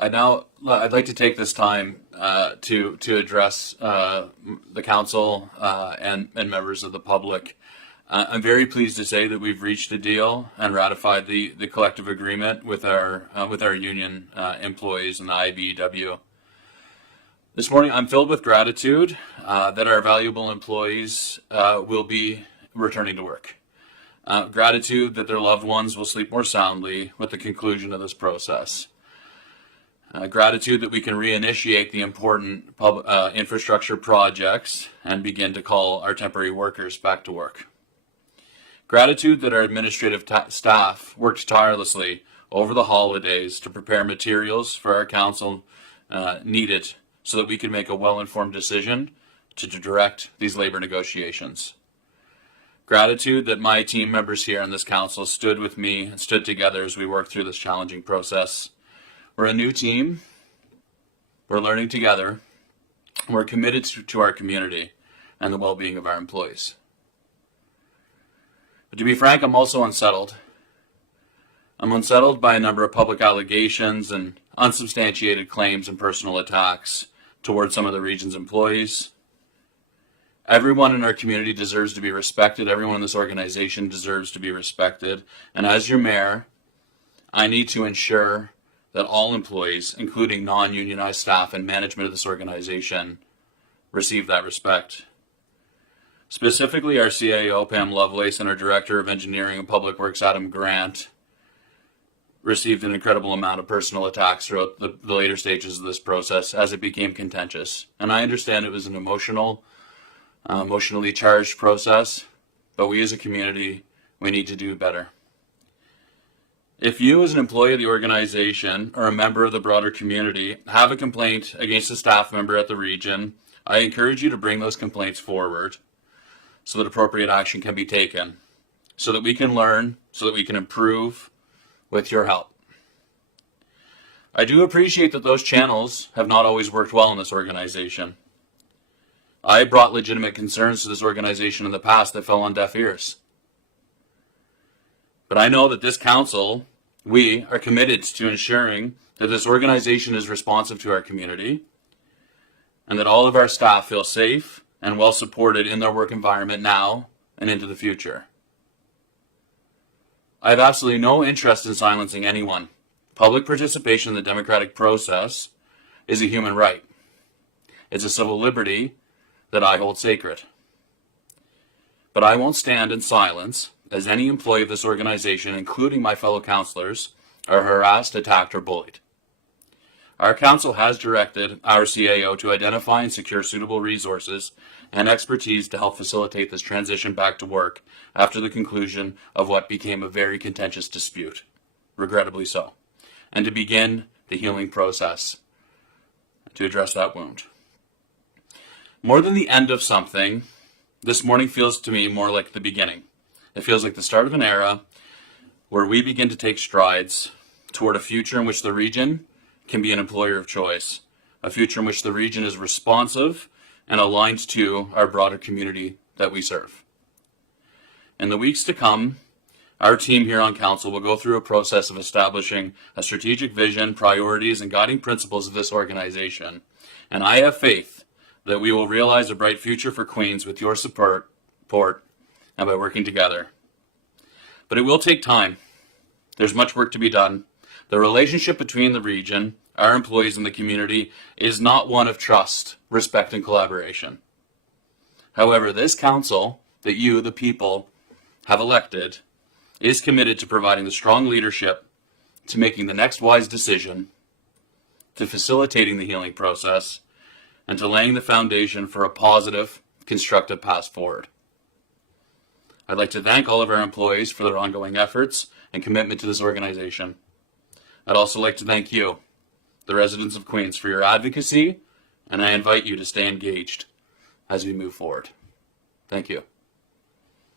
I'd like to take this time to address the council and members of the public. I'm very pleased to say that we've reached a deal and ratified the collective agreement with our union employees in the IBEW. This morning, I'm filled with gratitude that our valuable employees will be returning to work. Gratitude that their loved ones will sleep more soundly with the conclusion of this process. Gratitude that we can reinitiate the important infrastructure projects and begin to call our temporary workers back to work. Gratitude that our administrative staff worked tirelessly over the holidays to prepare materials for our council needed so that we could make a well-informed decision to direct these labor negotiations. Gratitude that my team members here in this council stood with me and stood together as we worked through this challenging process. We're a new team, we're learning together, we're committed to our community and the well-being of our employees. But to be frank, I'm also unsettled. I'm unsettled by a number of public allegations and unsubstantiated claims and personal attacks towards some of the region's employees. Everyone in our community deserves to be respected. Everyone in this organization deserves to be respected. And as your mayor, I need to ensure that all employees, including non-unionized staff and management of this organization, receive that respect. Specifically, our CIO, Pam Lovelace, and our Director of Engineering and Public Works, Adam Grant, received an incredible amount of personal attacks throughout the later stages of this process as it became contentious. And I understand it was an emotionally charged process, but we as a community, we need to do better. If you as an employee of the organization or a member of the broader community have a complaint against a staff member at the region, I encourage you to bring those complaints forward so that appropriate action can be taken, so that we can learn, so that we can improve with your help. I do appreciate that those channels have not always worked well in this organization. I brought legitimate concerns to this organization in the past that fell on deaf ears. But I know that this council, we are committed to ensuring that this organization is responsive to our community and that all of our staff feel safe and well supported in their work environment now and into the future. I have absolutely no interest in silencing anyone. Public participation in the democratic process is a human right. It's a civil liberty that I hold sacred. But I won't stand in silence as any employee of this organization, including my fellow councillors, are harassed, attacked, or bullied. Our council has directed our CAO to identify and secure suitable resources and expertise to help facilitate this transition back to work after the conclusion of what became a very contentious dispute, regrettably so, and to begin the healing process to address that wound. More than the end of something, this morning feels to me more like the beginning. It feels like the start of an era where we begin to take strides toward a future in which the region can be an employer of choice, a future in which the region is responsive and aligned to our broader community that we serve. In the weeks to come, our team here on council will go through a process of establishing a strategic vision, priorities, and guiding principles of this organization. And I have faith that we will realize a bright future for Queens with your support and by working together. But it will take time. There's much work to be done. The relationship between the region, our employees, and the community is not one of trust, respect, and collaboration. However, this council that you, the people, have elected is committed to providing the strong leadership to making the next wise decision, to facilitating the healing process, and to laying the foundation for a positive, constructive path forward. I'd like to thank all of our employees for their ongoing efforts and commitment to this organization. I'd also like to thank you, the residents of Queens, for your advocacy, and I invite you to stay engaged as we move forward. Thank you.